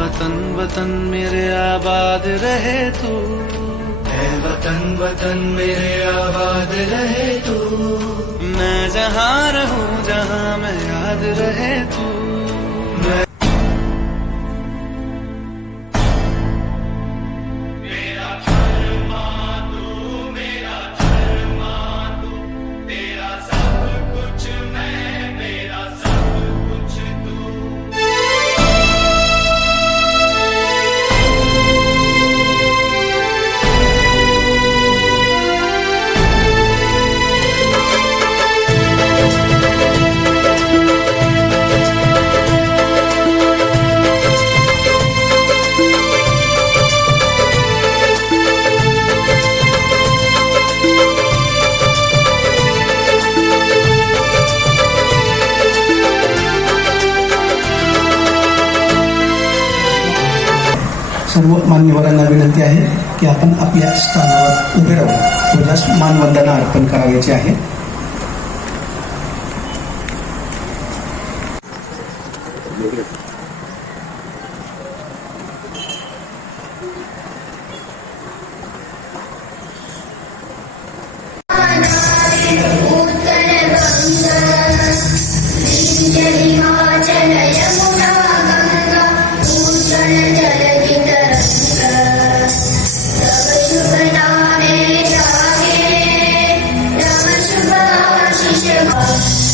वतन वतन मेरे आबाद रहे तू। है वतन वतन मेरे आबाद रहे तू। मैं जहाँ रहूँ जहाँ मैं याद रहे तू। सर्व मान्यवरांना विनंती आहे की आपण आपल्या स्थानावर उभे राहून ध्वजास मानवंदना अर्पण करावयाची आहे. Amen.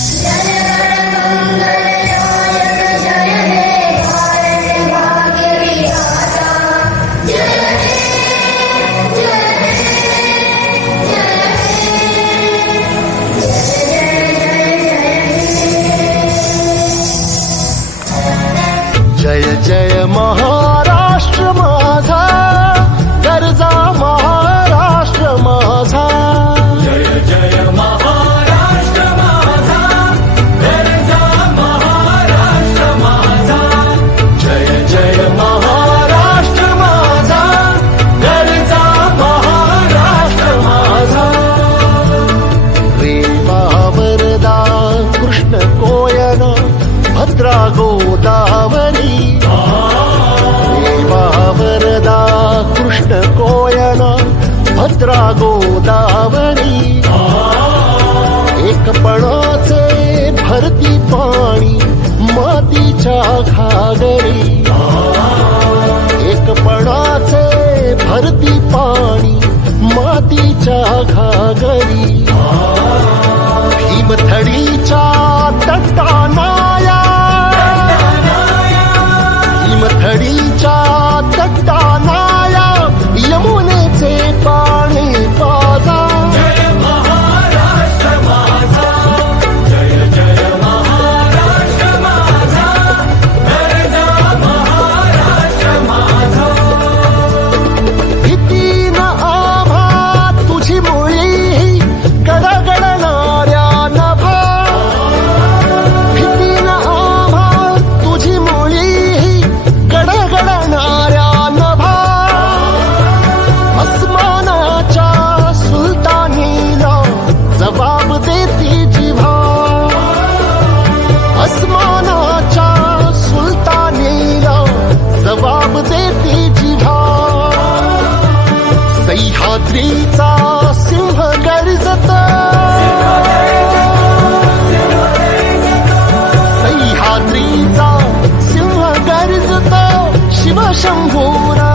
सागरी. एक पणाचे भरती पाणी मातीच्या घागरी. 什么生活的